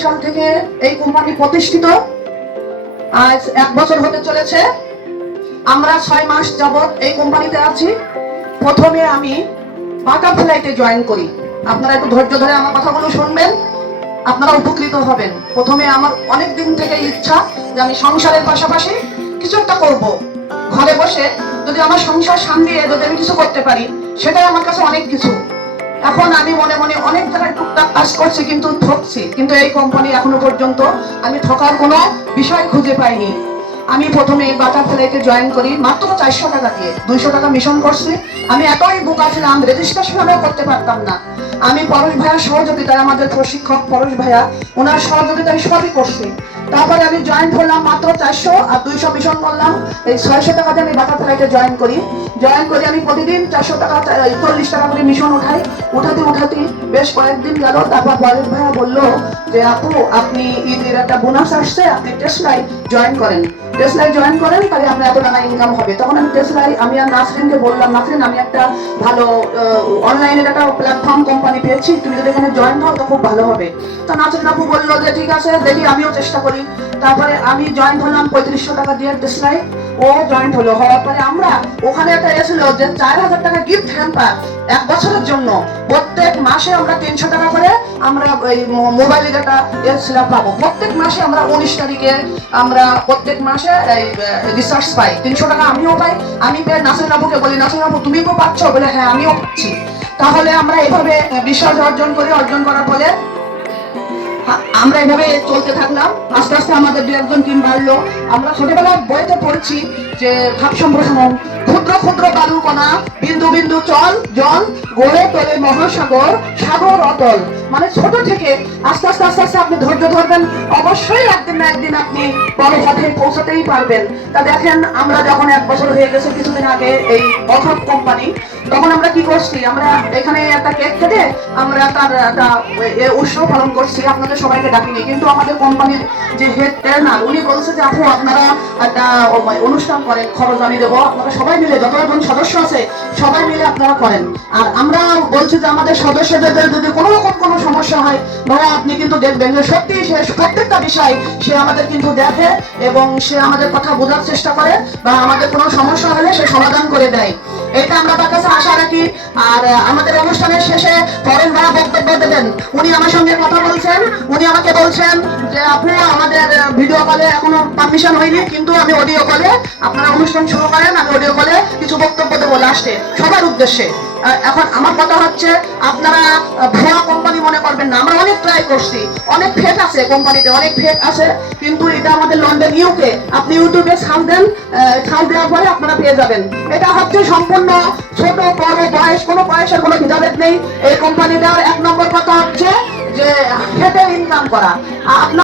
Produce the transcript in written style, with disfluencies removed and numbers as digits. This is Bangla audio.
সাল থেকে এই কোম্পানি প্রতিষ্ঠিত। আজ 1 বছর হতে চলেছে। আমরা 6 মাস যাবত এই কোম্পানিতে আছি। প্রথমে আমি বাটারফ্লাইতে জয়েন করি। আপনারা একটু ধৈর্য ধরে আমার কথাগুলো শুনবেন, আপনারা উপকৃত হবেন। প্রথমে আমার অনেক দিন থেকে ইচ্ছা যে আমি সংসারের পাশাপাশি কিছু একটা করব। ঘরে বসে যদি আমার সংসার সামলিয়ে যদি আমি কিছু করতে পারি, সেটাই আমার কাছে অনেক কিছু। এখন আমি মনে মনে অনেক জায়গায় টুকটাক কাজ করছি, কিন্তু ঠকছি। কিন্তু এই কোম্পানি এখনো পর্যন্ত আমি ঠকার কোনো বিষয় খুঁজে পাইনি। আমি প্রথমে বাটারফ্লাইতে জয়েন করি মাত্র 400 টাকা দিয়ে। 200 টাকা মিশন করছি। আমি এতই বোকা ছিলাম, রেজিস্ট্রেশনও করতে পারতাম না। আমি পরশ ভাইয়ার সহযোগিতায়, আমাদের প্রশিক্ষক পরশ ভাইয়া, ওনার সহযোগিতায় সবই করছি। তারপরে আমি জয়েন করলাম মাত্র 400 আর 200 মিশন করলাম। এই 600 টাকা দিয়ে আমি বাটারফ্লাইতে জয়েন করি। আমি প্রতিদিন 400 টাকা 40 টাকা করে মিশন উঠাই। উঠাতে বেশ কয়েকদিন গেল। তারপর পরশ ভাইয়া বললো যে আপু, আপনি ঈদের একটা বোনাস আসছে, আপনি টেসলাই জয়েন করেন। তাহলে আপনার এত টাকা ইনকাম হবে। তখন আমি আমি আর নাসরিনকে বললাম, নাসরিন, আমি একটা ভালো অনলাইনের একটা প্ল্যাটফর্ম কোম্পানি পেয়েছি, তুমি যদি এখানে জয়েন হও তো খুব ভালো হবে। তো নাসরিন আপু বললো যে ঠিক আছে, দেখি আমিও চেষ্টা করি। তারপরে আমি জয়েন হলাম 3500 টাকা দিয়ে টেসলাই। ও জয়েন হওয়ার পরে আমরা ওখানে একটা এসেছিল যে 4000 টাকা গিফট হ্যাম্পার 1 বছরের জন্য। প্রত্যেক মাসে আমরা 300 টাকা করে আমরা এই মোবাইলের একটা এসেছিলাম পাবো। প্রত্যেক মাসে আমরা 19 তারিখে আমরা প্রত্যেক মাসে এই রিসার্চ পাই। 300 টাকা আমিও পাই। আমি পেয়ে নাসরিন আপুকে বলি, নাসরিন আপু তুমি তো পাচ্ছ? বলে হ্যাঁ আমিও পাচ্ছি। তাহলে আমরা এভাবে বিশ্বাস অর্জন করার ফলে আমরা এভাবে চলতে থাকলাম। আস্তে আস্তে আমাদের 2-1 টিম বাড়লো। আমরা ছোটবেলায় বইতে পড়ছি যে ভাব সম্প্রসারণ, ক্ষুদ্র ক্ষুদ্র বালু কণা, বিন্দু বিন্দু জল গড়ে তোলে মহাসাগর, সাগর অতল। মানে ছোট থেকে আস্তে আস্তে আপনি ধৈর্য ধরবেন, অবশ্যই একদিন না একদিন আপনি বড় পথে পৌঁছাতেই পারবেন। তা দেখেন, আমরা যখন 1 বছর হয়ে গেছে কিছুদিন আগে এই অথক কোম্পানি, তখন আমরা কি করছি, আমরা এখানে একটা কেক কেটে আমরা তার একটা উৎসব পালন করছি। আপনাদের সবাইকে ডাকিনি, কিন্তু আমাদের কোম্পানির যে হেড ট্রেনার উনি বলছে যে আপু আপনারা একটা অনুষ্ঠান করেন, খরচ আমি দেবো, আপনারা সবাই মিলে যতজন সদস্য আছে সবাই মিলে আপনারা করেন। আর আমরা বলছি যে আমাদের সদস্যদের যদি কোনো রকম কোনো সমস্যা হয়, ধরো আপনি কিন্তু দেখবেন যে সত্যি সে প্রত্যেকটা বিষয় সে আমাদের কিন্তু দেখে এবং সে আমাদের কথা বোঝার চেষ্টা করে, বা আমাদের কোনো সমস্যা হলে সে সমাধান করে দেয়। এটা আমরা তার কাছে আশা রাখি। আর আমাদের অনুষ্ঠানের শেষে পরেন ভাড়া বক্তব্য দেবেন। উনি আমার সঙ্গে কথা বলছেন, উনি আমাকে বলছেন যে আপনি আমাদের ভিডিও কলে এখনো পারমিশন হয়নি, কিন্তু আমি অডিও কলে, আপনারা অনুষ্ঠান শুরু করেন, আমি অডিও কলে কিছু বক্তব্য দেবো লাস্টে সবার উদ্দেশ্যে। এখন আমার কথা হচ্ছে, আপনারা ভুয়া কোম্পানি মনে করবেন না। আমরা অনেক ট্রাই করছি, অনেক ফেক আছে কোম্পানিতে, অনেক ফেক আছে, কিন্তু এটা আমাদের লন্ডন ইউকে। আপনি ইউটিউবে সার্চ দেন, সার্চ দেওয়ার পরে আপনারা পেয়ে যাবেন। এটা হচ্ছে সম্পূর্ণ ছোট বড় বয়স, কোনো বয়সের কোনো ভেদাভেদ নেই। এই কোম্পানিটার 1 নম্বর কথা হচ্ছে যে খেটে ইনকাম করা। আপনার